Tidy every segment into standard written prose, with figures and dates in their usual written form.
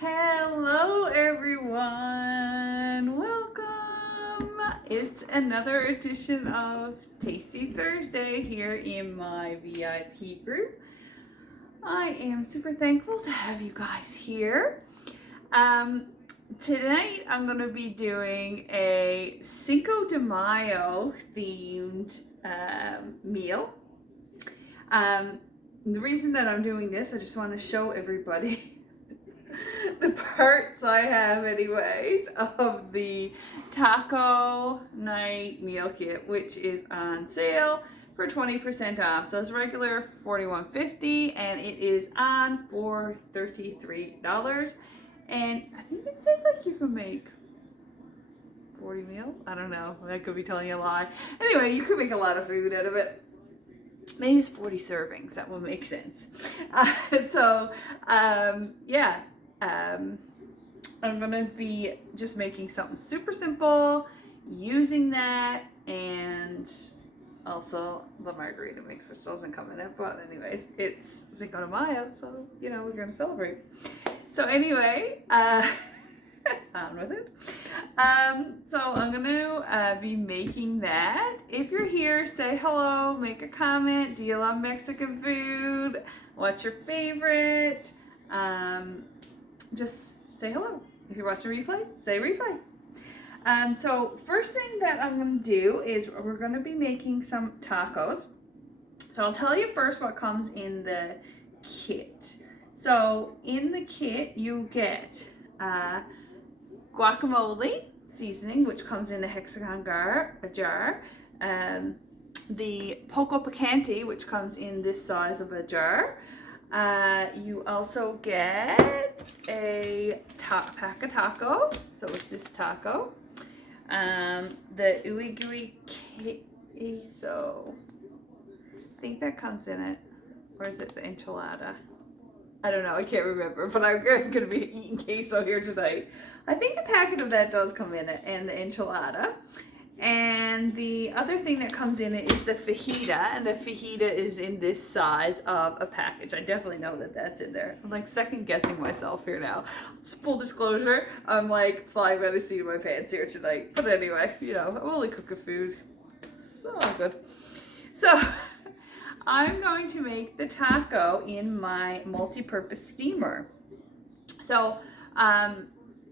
Hello everyone, welcome. It's another edition of Tasty Thursday here in my VIP group. I am super thankful to have you guys here. Tonight I'm going to be doing a Cinco de Mayo themed meal. The reason that I'm doing this, I just want to show everybody the parts I have anyways of the taco night meal kit, which is on sale for 20% off. So it's regular $41.50 and it is on for $33. And I think it said like you can make 40 meals. I don't know, I could be telling you a lie. Anyway, you could make a lot of food out of it. Maybe it's 40 servings, that will make sense. I'm gonna be just making something super simple, using that, and also the margarita mix, which doesn't come in it, but anyways, it's Cinco de Mayo, so you know we're gonna celebrate. So anyway, on with it. So I'm gonna be making that. If you're here, say hello, make a comment. Do you love Mexican food? What's your favorite? Just say hello. If you're watching replay, say replay. So first thing that I'm going to do is we're going to be making some tacos. So I'll tell you first what comes in the kit. So in the kit you get guacamole seasoning, which comes in a hexagon jar. The poco picante, which comes in this size of a jar. You also get a pack of taco, so it's this taco. The ooey gooey queso, I think that comes in it, or is it the enchilada? I don't know, I can't remember, but I'm going to be eating queso here tonight. I think the packet of that does come in it, and the enchilada. And the other thing that comes in it is the fajita, and the fajita is in this size of a package. I definitely know that that's in there. I'm like second guessing myself here now. Just full disclosure, I'm like flying by the seat of my pants here tonight. But anyway, you know, I'm only cooking food. So good. So I'm going to make the taco in my multi-purpose steamer. So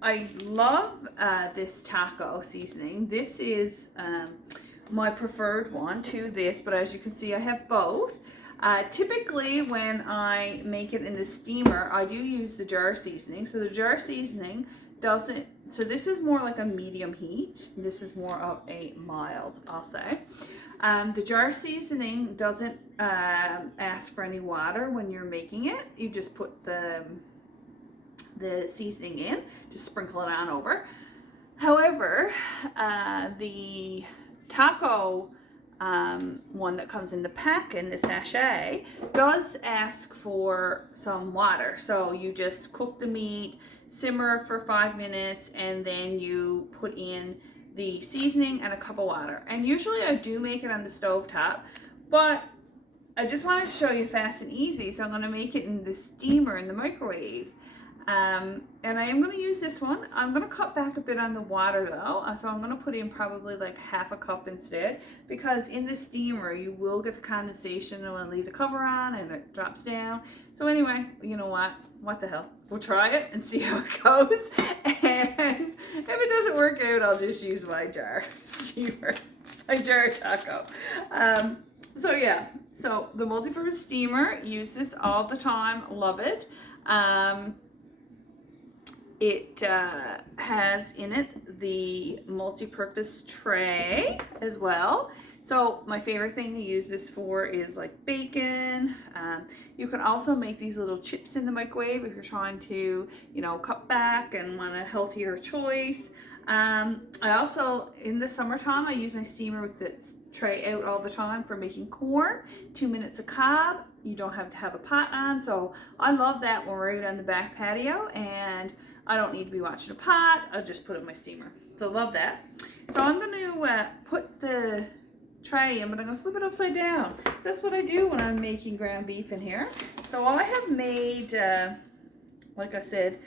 I love this taco seasoning. This is my preferred one to this, but as you can see, I have both. Typically, when I make it in the steamer, I do use the jar seasoning. So the jar seasoning doesn't, so this is more like a medium heat. This is more of a mild, I'll say. The jar seasoning doesn't ask for any water when you're making it. You just put the seasoning in, just sprinkle it on over. However, the taco one that comes in the pack in the sachet does ask for some water. So you just cook the meat, simmer for 5 minutes, and then you put in the seasoning and a cup of water. And usually I do make it on the stove top, but I just wanted to show you fast and easy, so I'm going to make it in the steamer in the microwave. And I am going to use this one. I'm going to cut back a bit on the water though, so I'm going to put in probably like half a cup instead, because in the steamer you will get the condensation and I'll leave the cover on and it drops down. So anyway, you know what the hell, we'll try it and see how it goes, and if it doesn't work out, I'll just use my jar steamer, my jar taco. So yeah, so the multi-purpose steamer, use this all the time, love it. It has in it the multi-purpose tray as well. So my favorite thing to use this for is like bacon. You can also make these little chips in the microwave if you're trying to, you know, cut back and want a healthier choice. I also, in the summertime, I use my steamer with the tray out all the time for making corn. 2 minutes a cob. You don't have to have a pot on. So I love that when we're out on the back patio and I don't need to be watching a pot. I'll just put it in my steamer. So love that. So I'm going to put the tray in, but I'm going to flip it upside down. That's what I do when I'm making ground beef in here. So I have made like I said,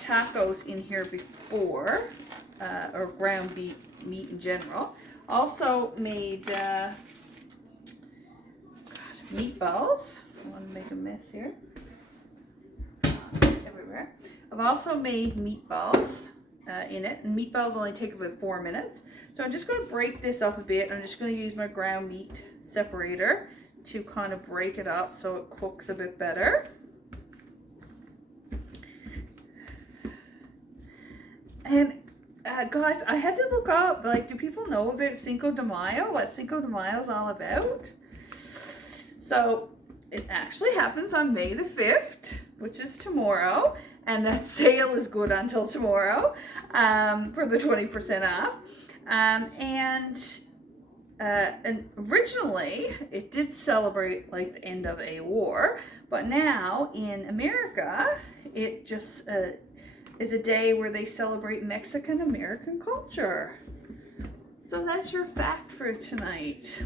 tacos in here before, or ground beef meat in general. Also made meatballs. I want to make a mess here. Everywhere. I've also made meatballs in it, and meatballs only take about 4 minutes. So I'm just going to break this up a bit. I'm just going to use my ground meat separator to kind of break it up so it cooks a bit better. And guys, I had to look up, like, do people know about Cinco de Mayo? What Cinco de Mayo is all about? So it actually happens on May the 5th, which is tomorrow. And that sale is good until tomorrow for the 20% off. And originally it did celebrate like the end of a war, but now in America it just is a day where they celebrate Mexican American culture. So that's your fact for tonight.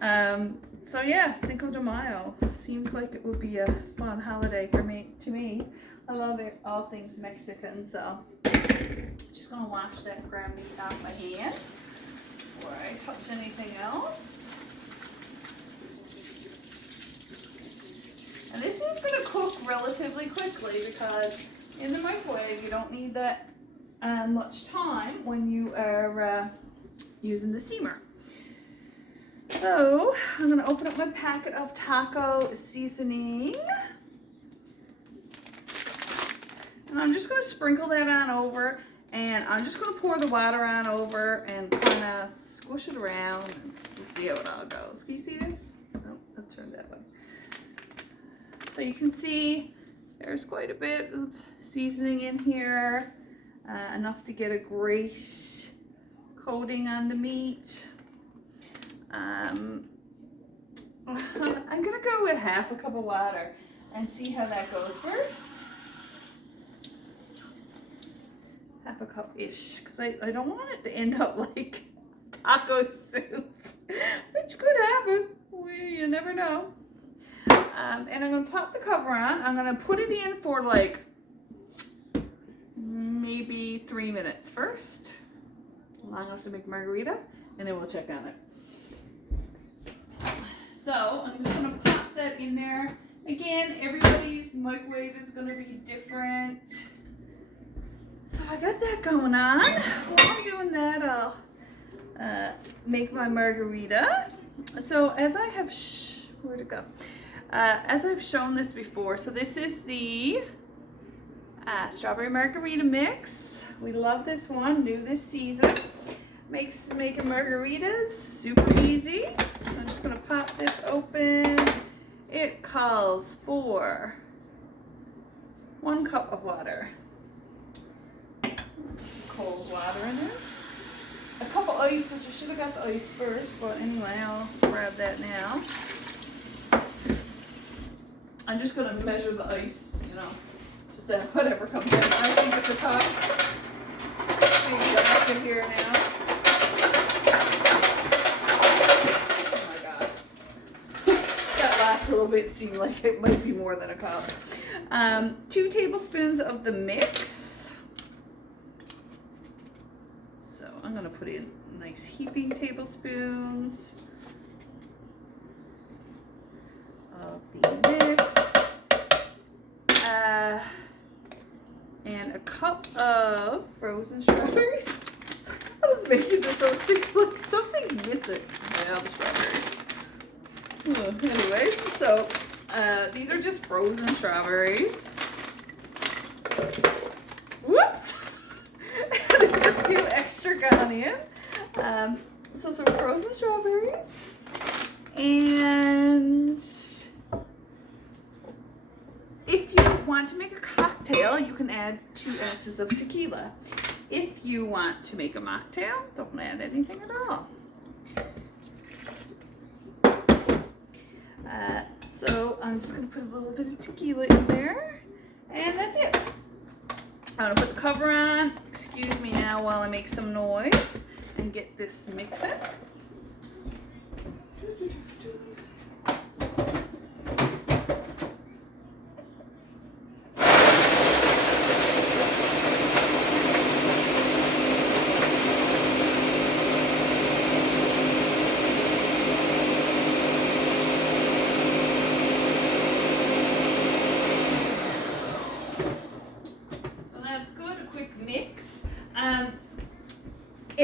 So yeah, Cinco de Mayo seems like it would be a fun holiday to me. I love it, all things Mexican. So just gonna wash that ground meat off my hands before I touch anything else. And this is gonna cook relatively quickly because in the microwave you don't need that much time when you are using the steamer. So I'm gonna open up my packet of taco seasoning. And I'm just gonna sprinkle that on over, and I'm just gonna pour the water on over and kind of squish it around and see how it all goes. Can you see this? Oh, I'll turn that way. So you can see there's quite a bit of seasoning in here, enough to get a great coating on the meat. I'm gonna go with half a cup of water and see how that goes first. Half a cup-ish, because I don't want it to end up like taco soup, which could happen. You never know. And I'm going to pop the cover on. I'm going to put it in for like maybe 3 minutes first, long enough to make margarita, and then we'll check on it. So I'm just going to pop that in there. Again, everybody's microwave is going to be different. So I got that going on. While I'm doing that, I'll make my margarita. So as I have, where'd it go? As I've shown this before, so this is the strawberry margarita mix. We love this one, new this season. Makes making margaritas super easy. So I'm just gonna pop this open. It calls for 1 cup of water. Cold water in there. A cup of ice, which I should have got the ice first, but anyway, I'll grab that now. I'm just going to measure the ice, you know, just whatever comes in. I think it's a cup. Maybe back in here now. Oh my god. That last little bit seemed like it might be more than a cup. 2 tablespoons of the mix. I'm going to put in nice heaping tablespoons of the mix. And a cup of frozen strawberries. I was making this so sick. Look, something's missing. Yeah, the strawberries. Anyways, so these are just frozen strawberries. Whoops! There's a few extra gone in. So some frozen strawberries. And if you want to make a cocktail, you can add 2 ounces of tequila. If you want to make a mocktail, don't add anything at all. So I'm just going to put a little bit of tequila in there. And that's it. I'm going to put the cover on. Excuse me now while I make some noise and get this mixing.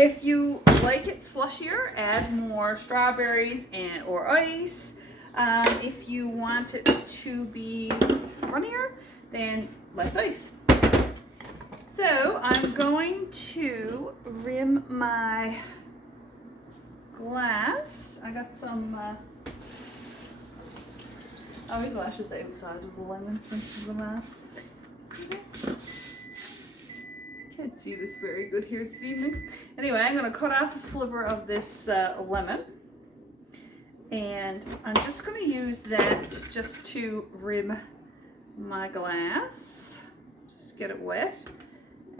If you like it slushier, add more strawberries and or ice. If you want it to be runnier, then less ice. So I'm going to rim my glass. I got some, I always wash the outside of the lemons, rinse them off. See this? Can't see this very good here this evening. Anyway, I'm going to cut off a sliver of this lemon. And I'm just going to use that just to rim my glass. Just get it wet.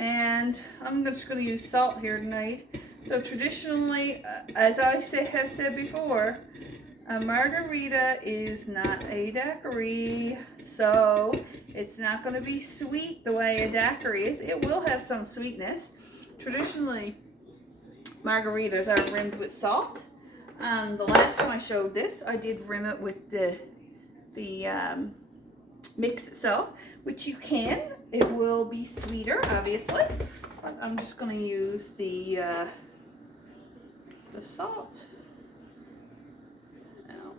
And I'm just going to use salt here tonight. So traditionally, as I have said before, a margarita is not a daiquiri. So it's not going to be sweet the way a daiquiri is. It will have some sweetness. Traditionally, margaritas are rimmed with salt. The last time I showed this, I did rim it with the mix itself, which you can. It will be sweeter, obviously, but I'm just going to use the salt. Now,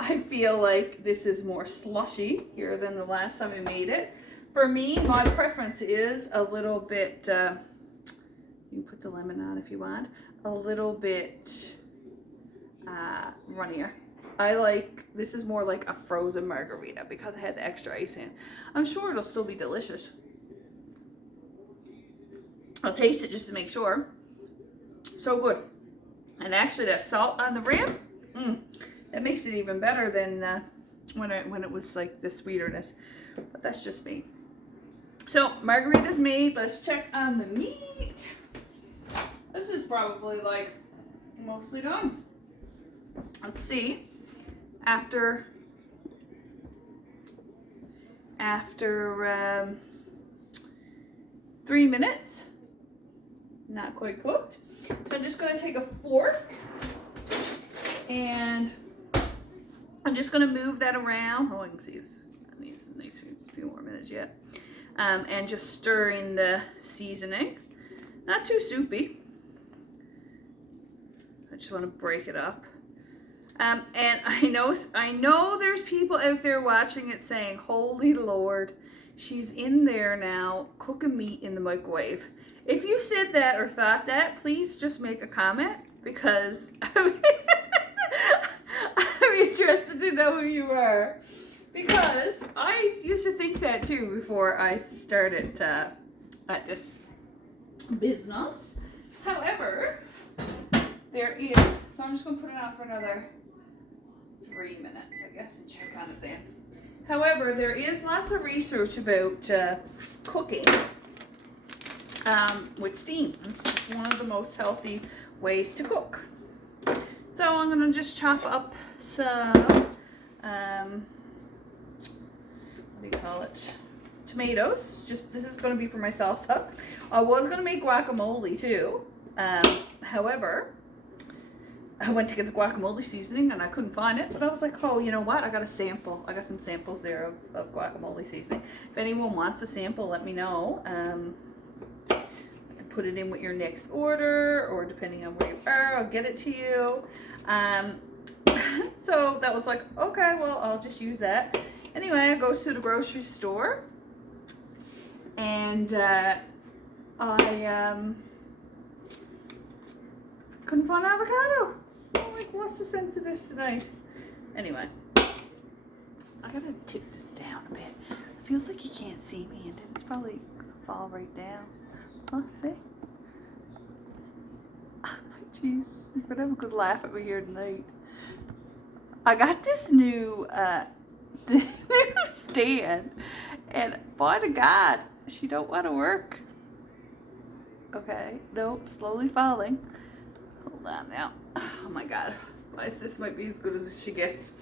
I feel like this is more slushy here than the last time I made it. For me, my preference is a little bit, you can put the lemon on if you want, a little bit runnier. I like, this is more like a frozen margarita because it had the extra ice in. I'm sure it'll still be delicious. I'll taste it just to make sure. So good. And actually that salt on the rim, that makes it even better than when it was like the sweeterness. But that's just me. So margarita's made. Let's check on the meat. This is probably like mostly done. Let's see. After 3 minutes, not quite cooked. So I'm just going to take a fork and I'm just going to move that around. Oh, I can see it needs a few more minutes yet. And just stir in the seasoning. Not too soupy. I just want to break it up. And I know there's people out there watching it saying, holy Lord, she's in there now cooking meat in the microwave. If you said that or thought that, please just make a comment because I'm interested to know who you are. Because I used to think that too before I started at this business. However, there is, so I'm just going to put it on for another 3 minutes, I guess, and check on it then. However, there is lots of research about cooking with steam. It's just one of the most healthy ways to cook. So I'm going to just chop up some, what do you call it? Tomatoes. Just this is going to be for my salsa. I was going to make guacamole too. However, I went to get the guacamole seasoning and I couldn't find it, but I was like, oh, you know what? I got a sample. I got some samples there of guacamole seasoning. If anyone wants a sample, let me know. I can put it in with your next order, or depending on where you are, I'll get it to you. So that was like, okay, well, I'll just use that. Anyway, I go to the grocery store and I couldn't find avocado. So I'm like, what's the sense of this tonight? Anyway, I gotta tip this down a bit. It feels like you can't see me, and it's probably gonna fall right down. Oh, see? Jeez, you're gonna have a good laugh at me here tonight. I got this new stand, and by the God, she don't want to work. Okay, no, slowly falling. Hold on now. Oh my God. This might be as good as she gets.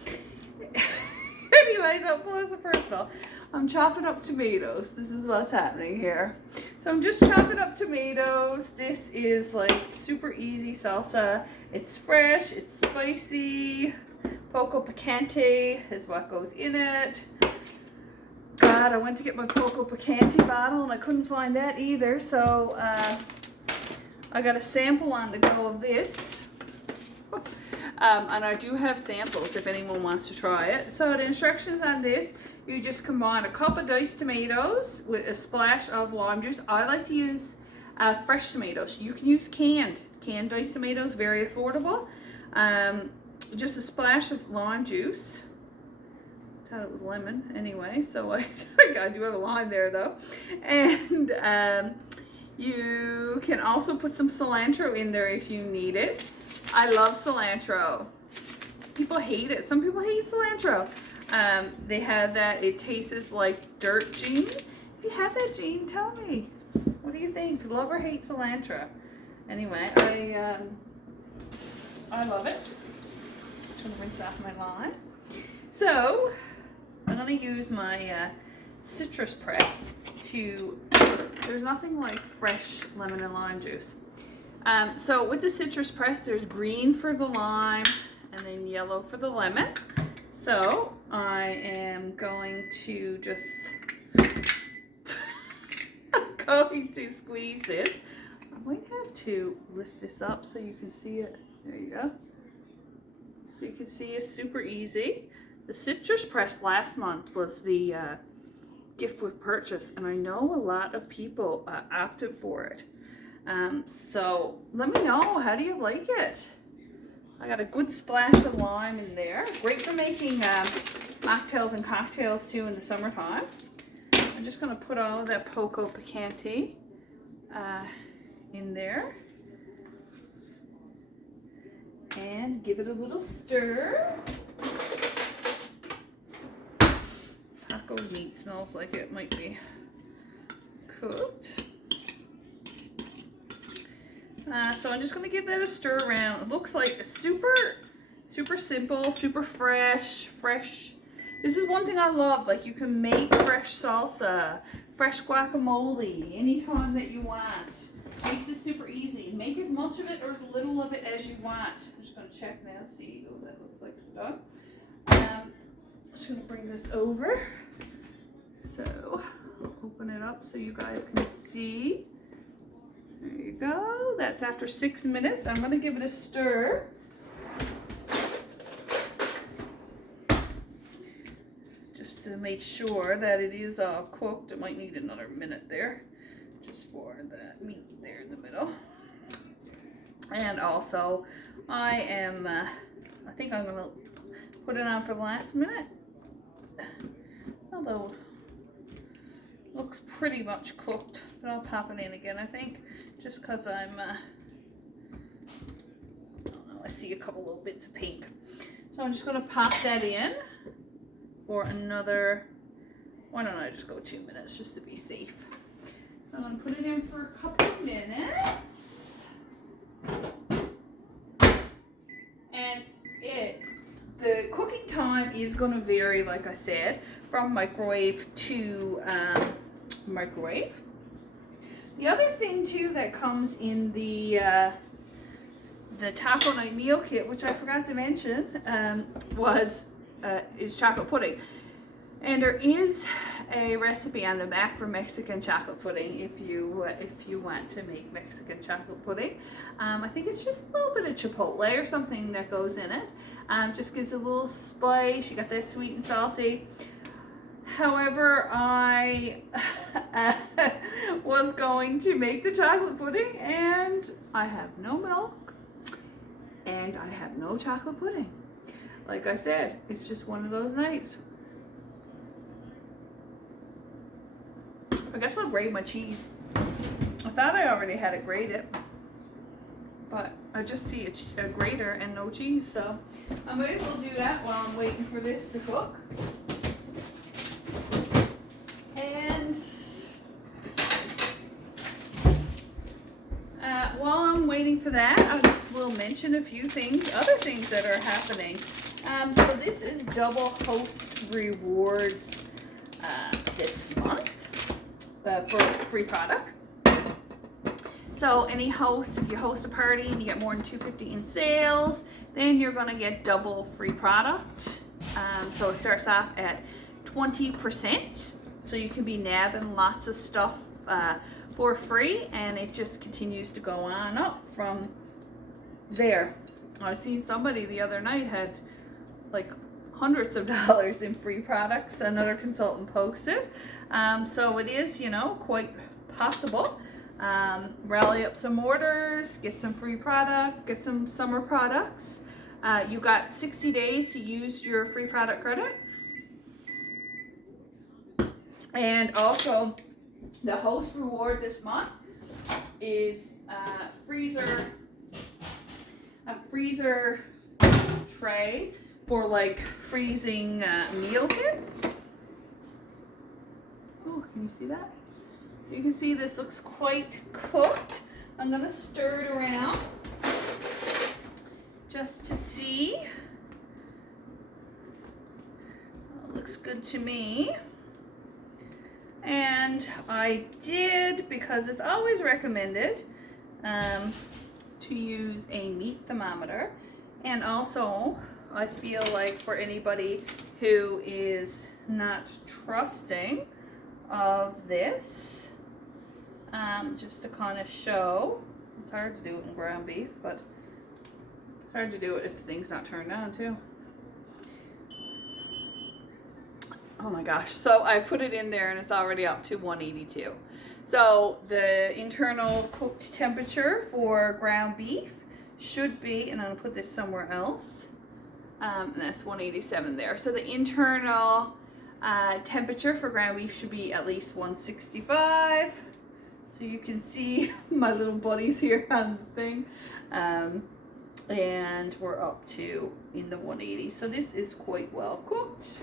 Anyways, I'll close it personal. I'm chopping up tomatoes. This is what's happening here. So I'm just chopping up tomatoes. This is like super easy salsa. It's fresh, it's spicy. Poco picante is what goes in it. God, I went to get my Poco picante bottle and I couldn't find that either. So I I got a sample on the go of this. And I do have samples if anyone wants to try it. So the instructions on this, you just combine a cup of diced tomatoes with a splash of lime juice. I like to use fresh tomatoes. You can use canned diced tomatoes, very affordable. Just a splash of lime juice. I thought it was lemon anyway, so I do have a lime there though. And you can also put some cilantro in there if you need it. I love cilantro. People hate it. Some people hate cilantro. They have that. It tastes like dirt, Jean. If you have that, Jean, tell me. What do you think? Love or hate cilantro? Anyway, I love it. Just gonna rinse off my lime. So I'm gonna use my citrus press to. There's nothing like fresh lemon and lime juice. So with the citrus press, there's green for the lime and then yellow for the lemon. So I am going to just squeeze this. I might have to lift this up so you can see it. There you go. So you can see it's super easy. The citrus press last month was the gift with purchase, and I know a lot of people opted for it. So let me know, how do you like it? I got a good splash of lime in there. Great for making mocktails and cocktails too in the summertime. I'm just gonna put all of that Poco Picante in there and give it a little stir. Taco meat smells like it might be cooked. So I'm just going to give that a stir around. It looks like super simple, super fresh. This is one thing I love. Like, you can make fresh salsa, fresh guacamole anytime that you want. Makes it super easy. Make as much of it or as little of it as you want. I'm just going to check now, see. Oh, that looks like it's done. I'm just going to bring this over. So I'll open it up so you guys can see. There you go. That's after 6 minutes. I'm going to give it a stir. Just to make sure that it is all cooked. It might need another minute there. Just for the meat there in the middle. And also, I think I'm going to put it on for the last minute. Although, looks pretty much cooked. But I'll pop it in again, I think. Just because I don't know, I see a couple little bits of pink. So I'm just going to pop that in for another, why don't I just go 2 minutes just to be safe. So I'm going to put it in for a couple of minutes. And the cooking time is going to vary, like I said, from microwave to microwave. The other thing too that comes in the taco night meal kit, which I forgot to mention, is chocolate pudding. And there is a recipe on the back for Mexican chocolate pudding if you want to make Mexican chocolate pudding. I think it's just a little bit of chipotle or something that goes in it. Just gives a little spice. You got that sweet and salty. However, I was going to make the chocolate pudding and I have no milk and I have no chocolate pudding. Like I said, it's just one of those nights. I guess I'll grate my cheese. I thought I already had it grated, but I just see a grater and no cheese, so I might as well do that while I'm waiting for this to cook. And while I'm waiting for that, I just will mention a few things, other things that are happening. So this is Double Host Rewards this month for free product. So any host, if you host a party and you get more than $250 in sales, then you're going to get double free product. So it starts off at 20%. So you can be nabbing lots of stuff for free, and it just continues to go on up from there. I seen somebody the other night had like hundreds of dollars in free products. Another consultant posted. So it is, you know, quite possible. Rally up some orders, get some free product, get some summer products. You got 60 days to use your free product credit. And also the host reward this month is a freezer tray for like freezing meals in. Oh, can you see that? So you can see this looks quite cooked. I'm gonna stir it around just to see. It looks good to me. And I did, because it's always recommended to use a meat thermometer. And also, I feel like for anybody who is not trusting of this, just to kind of show, it's hard to do it in ground beef, but it's hard to do it if the thing's not turned on too. Oh my gosh, so I put it in there and it's already up to 182. So the internal cooked temperature for ground beef should be, and I'm gonna put this somewhere else, and that's 187 there. So the internal temperature for ground beef should be at least 165. So you can see my little buddies here on the thing. And we're up to in the 180. So this is quite well cooked.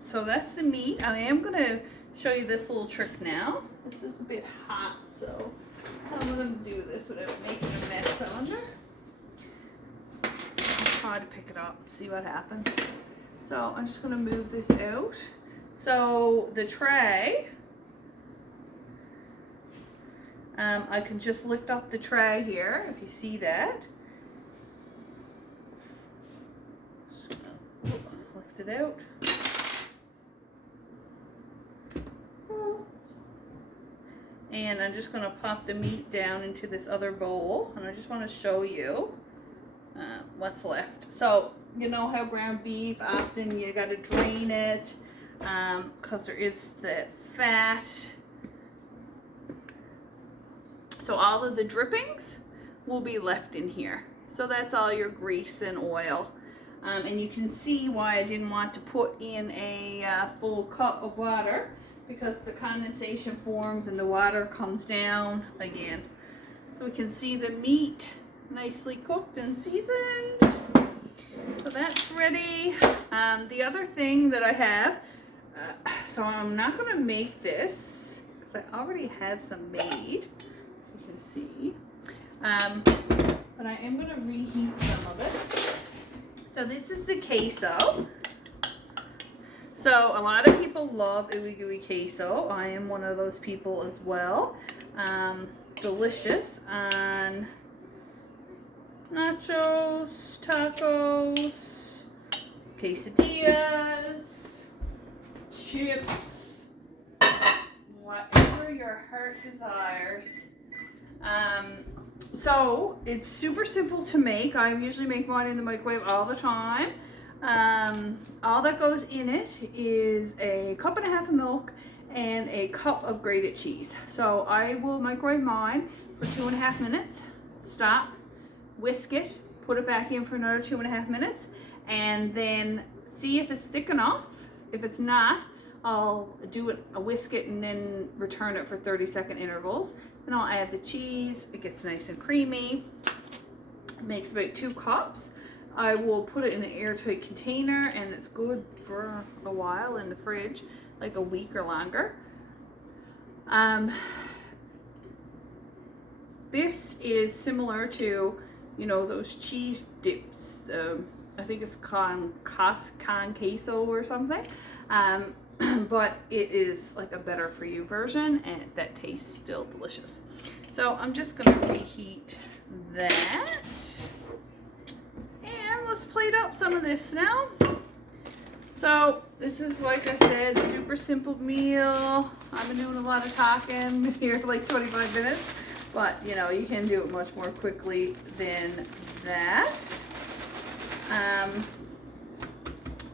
So that's the meat. I am going to show you this little trick now. This is a bit hot, so how am I going to do this without making a mess, I wonder? I'll try to pick it up, see what happens. So I'm just going to move this out. So the tray, I can just lift up the tray here, if you see that. Lift it out. And I'm just going to pop the meat down into this other bowl, and I just want to show you what's left. So you know how ground beef, often you got to drain it because there is the fat. So all of the drippings will be left in here. So that's all your grease and oil. And you can see why I didn't want to put in a full cup of water, because the condensation forms and the water comes down again. So we can see the meat nicely cooked and seasoned. So that's ready. The other thing that I have, so I'm not going to make this because I already have some made, so you can see. But I am going to reheat some of it. So this is the queso. So a lot of people love ooey gooey queso. I am one of those people as well. Delicious on nachos, tacos, quesadillas, chips, whatever your heart desires. So it's super simple to make. I usually make mine in the microwave all the time. All that goes in it is a cup and a half of milk and a cup of grated cheese. So I will microwave mine for 2.5 minutes, stop, whisk it, put it back in for another 2.5 minutes, and then see if it's thick enough. If it's not, I'll whisk it and then return it for 30-second intervals. Then I'll add the cheese. It gets nice and creamy. It makes about 2 cups. I will put it in an airtight container, and it's good for a while in the fridge, like a week or longer. This is similar to, you know, those cheese dips. I think it's con queso or something. But it is like a better for you version, and that tastes still delicious. So I'm just going to reheat that. And let's plate up some of this now. So this is, like I said, super simple meal. I've been doing a lot of talking here, like 25 minutes, but you know, you can do it much more quickly than that.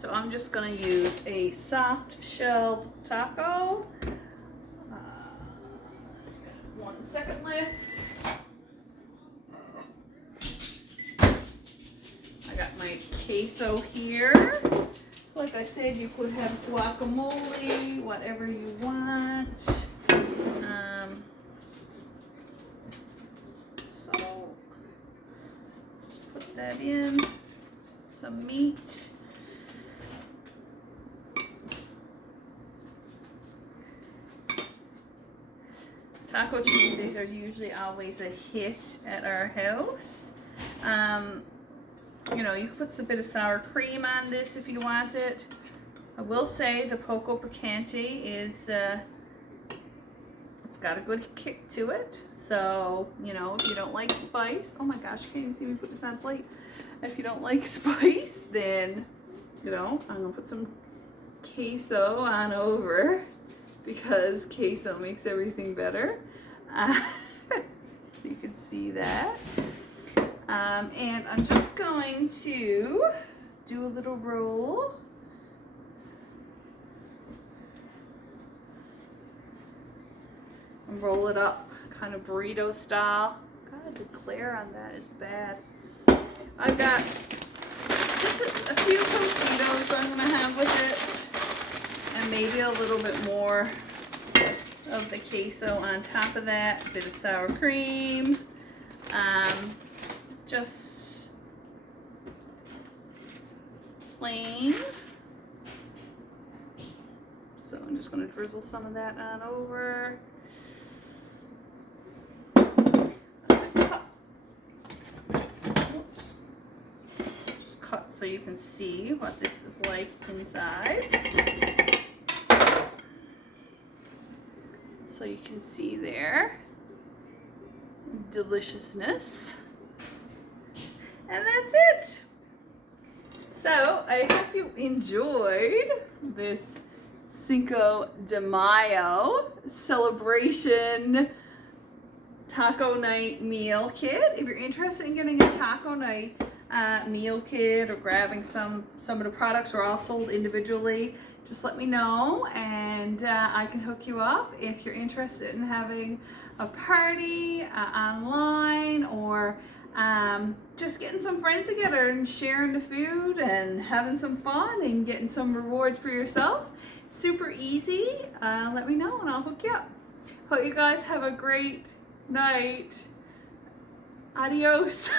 So I'm just gonna use a soft shelled taco. It's got 1 second left. I got my queso here. Like I said, you could have guacamole, whatever you want. So just put that in. Some meat. Taco Tuesdays are usually always a hit at our house. You know, you can put a bit of sour cream on this if you want it. I will say the poco picante is, it's got a good kick to it. So, you know, if you don't like spice, oh my gosh, can't even see me put this on a plate. If you don't like spice, then, you know, I'm gonna put some queso on over because queso makes everything better. So you can see that. And I'm just going to do a little roll. And roll it up kind of burrito style. God, the glare on that is bad. I've got just a few Tostitos I'm going to have with it. And maybe a little bit more of the queso on top of that. A bit of sour cream. Just plain. So I'm just going to drizzle some of that on over. Oops. Just cut so you can see what this is like inside. So you can see there. Deliciousness. And that's it. So I hope you enjoyed this Cinco de Mayo celebration taco night meal kit. If you're interested in getting a taco night meal kit or grabbing some of the products are all sold individually, just let me know and I can hook you up if you're interested in having a party online or just getting some friends together and sharing the food and having some fun and getting some rewards for yourself. Super easy. Let me know and I'll hook you up. Hope you guys have a great night. Adios.